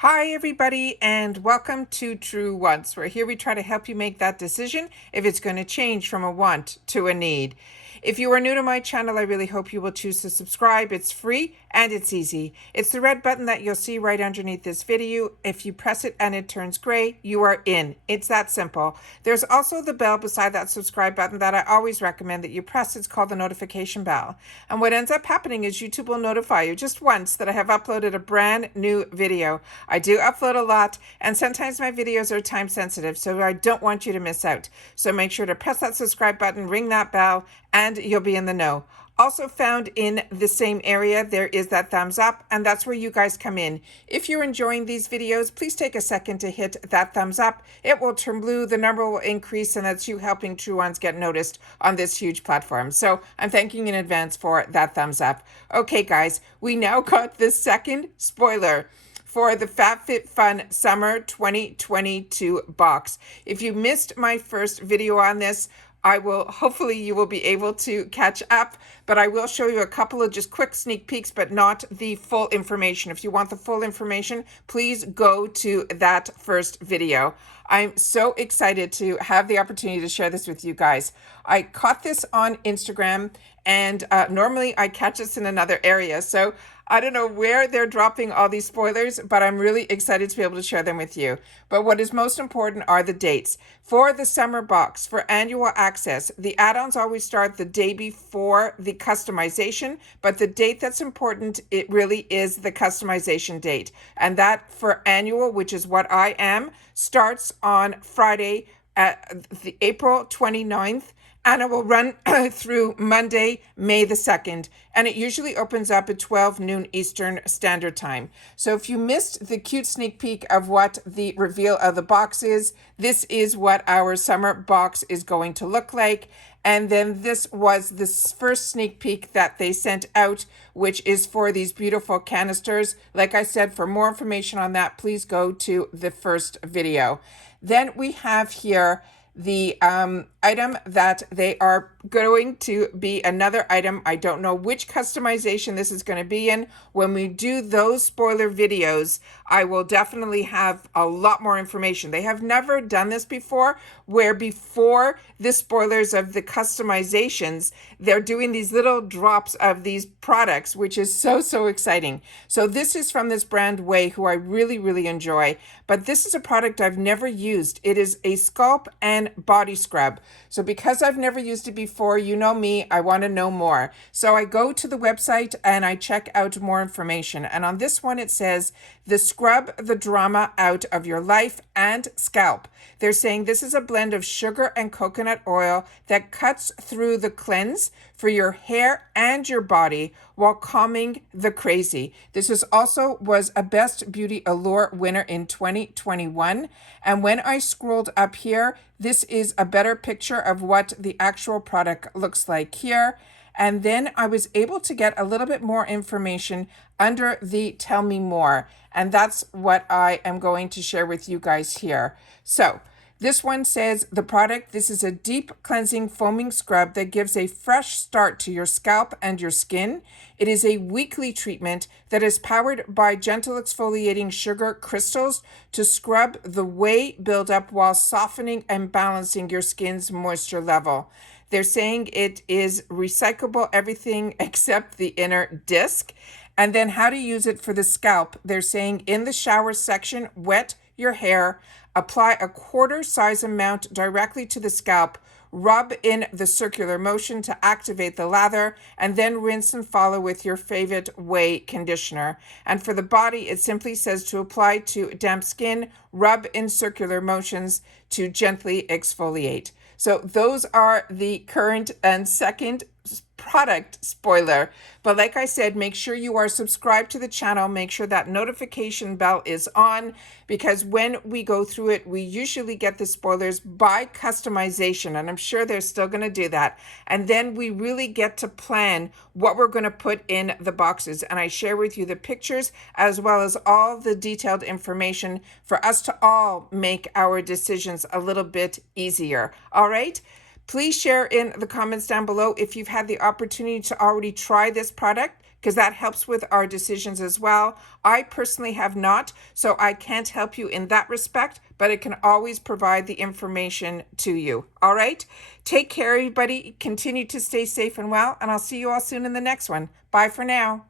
Hi, everybody, and welcome to True Wants, where here we try to help you make that decision if it's going to change from a want to a need. If you are new to my channel, I really hope you will choose to subscribe. It's free and it's easy. It's the red button that you'll see right underneath this video. If you press it and it turns gray, you are in. It's that simple. There's also the bell beside that subscribe button that I always recommend that you press. It's called the notification bell. And what ends up happening is YouTube will notify you just once that I have uploaded a brand new video. I do upload a lot, and sometimes my videos are time sensitive, so I don't want you to miss out. So make sure to press that subscribe button, ring that bell, and you'll be in the know. Also found in the same area, there is that thumbs up, and that's where you guys come in. If you're enjoying these videos, please take a second to hit that thumbs up. It will turn blue, the number will increase, and that's you helping True Ones get noticed on this huge platform. So I'm thanking you in advance for that thumbs up. Okay, guys, we now got the second spoiler for the FabFitFun Summer 2022 box. If you missed my first video on this, hopefully you will be able to catch up, but I will show you a couple of just quick sneak peeks, but not the full information. If you want the full information, please go to that first video. I'm so excited to have the opportunity to share this with you guys. I caught this on Instagram, and normally I catch this in another area. So I don't know where they're dropping all these spoilers, but I'm really excited to be able to share them with you. But what is most important are the dates. For the summer box, for annual access, the add-ons always start the day before the customization, but the date that's important, it really is the customization date. And that for annual, which is what I am, starts on Friday, the April 29th. And it will run through Monday, May the 2nd. And it usually opens up at 12 noon Eastern Standard Time. So if you missed the cute sneak peek of what the reveal of the box is, this is what our summer box is going to look like. And then this was the first sneak peek that they sent out, which is for these beautiful canisters. Like I said, for more information on that, please go to the first video. Then we have here the item that they are going to be another item. I don't know which customization this is going to be in. When we do those spoiler videos, I will definitely have a lot more information. They have never done this before, where before the spoilers of the customizations, they're doing these little drops of these products, which is so exciting. So this is from this brand Way, who I really enjoy, but this is a product I've never used. It is a scalp and body scrub. So because I've never used it before, you know me, I want to know more. So I go to the website and I check out more information. And on this one, it says, the scrub the drama out of your life and scalp. They're saying this is a blend of sugar and coconut oil that cuts through the cleanse for your hair and your body while calming the crazy. This was a Best Beauty Allure winner in 2021. And when I scrolled up here, this is a better picture of what the actual product looks like here. And then I was able to get a little bit more information under the Tell Me More. And that's what I am going to share with you guys here. So this one says the product, this is a deep cleansing foaming scrub that gives a fresh start to your scalp and your skin. It is a weekly treatment that is powered by gentle exfoliating sugar crystals to scrub the whey buildup while softening and balancing your skin's moisture level. They're saying it is recyclable, everything except the inner disc. And then how to use it for the scalp. They're saying in the shower section, wet your hair, apply a quarter size amount directly to the scalp, rub in the circular motion to activate the lather, and then rinse and follow with your favorite whey conditioner. And for the body, it simply says to apply to damp skin, rub in circular motions to gently exfoliate. So those are the current and second product spoiler. But like I said, make sure you are subscribed to the channel. Make sure that notification bell is on, because when we go through it, we usually get the spoilers by customization, and I'm sure they're still going to do that. And then we really get to plan what we're going to put in the boxes. And I share with you the pictures as well as all the detailed information for us to all make our decisions a little bit easier. All right? Please share in the comments down below if you've had the opportunity to already try this product. because that helps with our decisions as well. I personally have not, so I can't help you in that respect, but it can always provide the information to you. All right? Take care, everybody. Continue to stay safe and well, and I'll see you all soon in the next one. Bye for now.